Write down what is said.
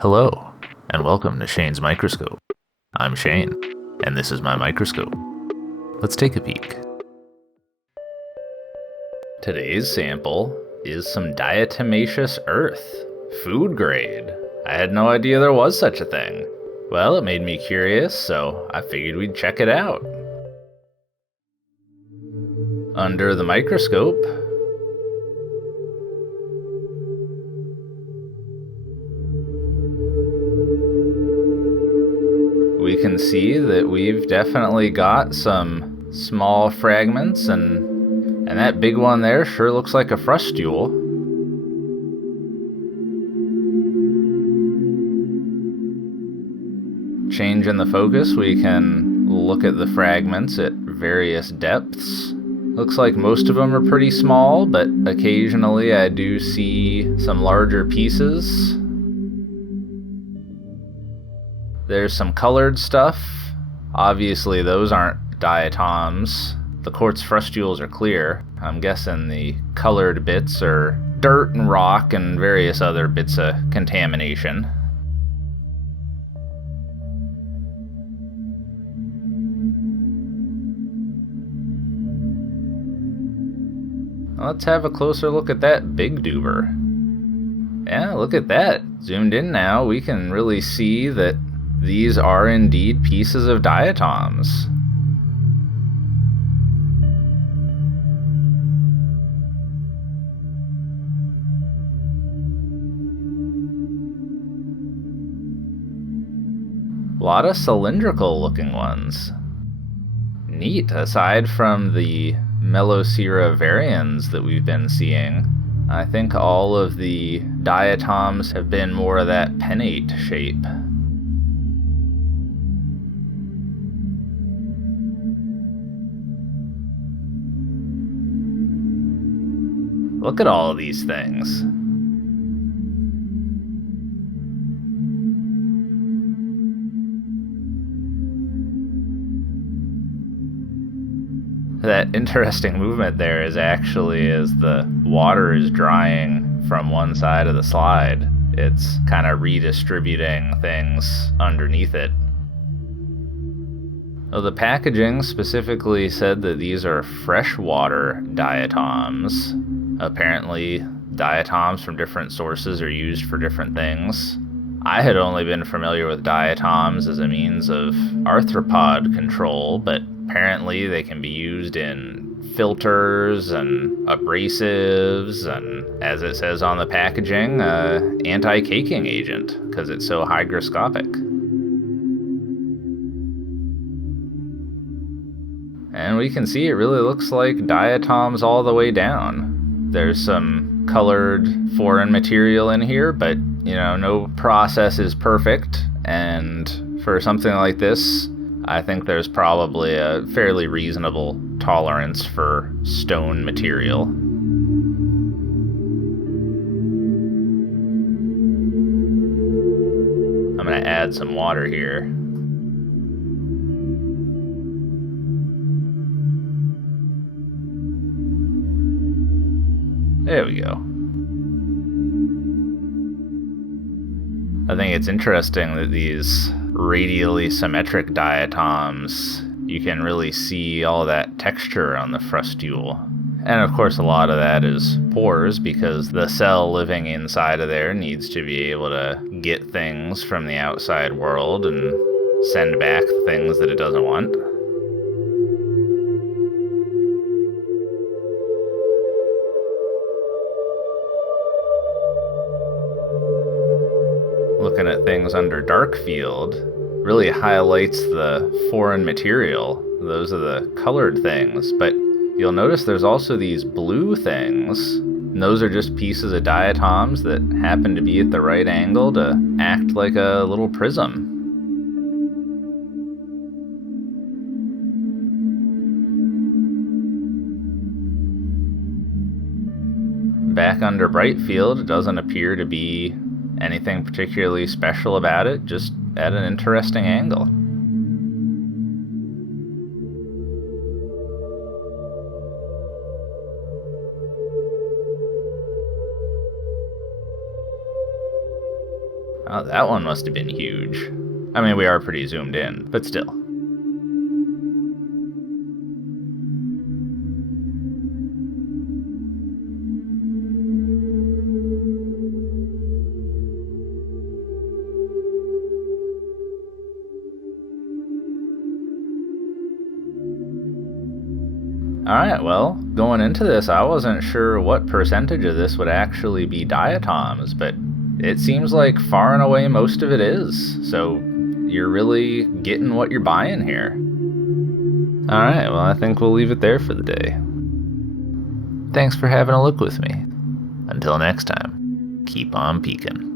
Hello, and welcome to Shane's Microscope. I'm Shane, and this is my microscope. Let's take a peek. Today's sample is some diatomaceous earth, food grade. I had no idea there was such a thing. Well, it made me curious, so I figured we'd check it out. Under the microscope, we can see that we've definitely got some small fragments, and that big one there sure looks like a frustule. Changing the focus, we can look at the fragments at various depths. Looks like most of them are pretty small, but occasionally I do see some larger pieces. There's some colored stuff. Obviously those aren't diatoms. The quartz frustules are clear. I'm guessing the colored bits are dirt and rock and various other bits of contamination. Let's have a closer look at that big doober. Yeah, look at that. Zoomed in now, we can really see that these are indeed pieces of diatoms. A lot of cylindrical looking ones. Neat. Aside from the Melocera varians that we've been seeing, I think all of the diatoms have been more of that pinnate shape. Look at all of these things. That interesting movement there is actually as the water is drying from one side of the slide. It's kind of redistributing things underneath it. Well, the packaging specifically said that these are freshwater diatoms. Apparently, diatoms from different sources are used for different things. I had only been familiar with diatoms as a means of arthropod control, but apparently they can be used in filters and abrasives, and as it says on the packaging, anti-caking agent, because it's so hygroscopic. And we can see it really looks like diatoms all the way down. There's some colored foreign material in here, but no process is perfect, and for something like this, I think there's probably a fairly reasonable tolerance for stone material. I'm going to add some water here. There we go. I think it's interesting that these radially symmetric diatoms, you can really see all that texture on the frustule. And of course a lot of that is pores, because the cell living inside of there needs to be able to get things from the outside world and send back the things that it doesn't want. Looking at things under dark field really highlights the foreign material. Those are the colored things, but you'll notice there's also these blue things. And those are just pieces of diatoms that happen to be at the right angle to act like a little prism. Back under bright field, it doesn't appear to be anything particularly special about it, just at an interesting angle. Oh, that one must have been huge. I mean, we are pretty zoomed in, but still. Alright, well, going into this, I wasn't sure what percentage of this would actually be diatoms, but it seems like far and away most of it is, so you're really getting what you're buying here. Alright, well, I think we'll leave it there for the day. Thanks for having a look with me. Until next time, keep on peeking.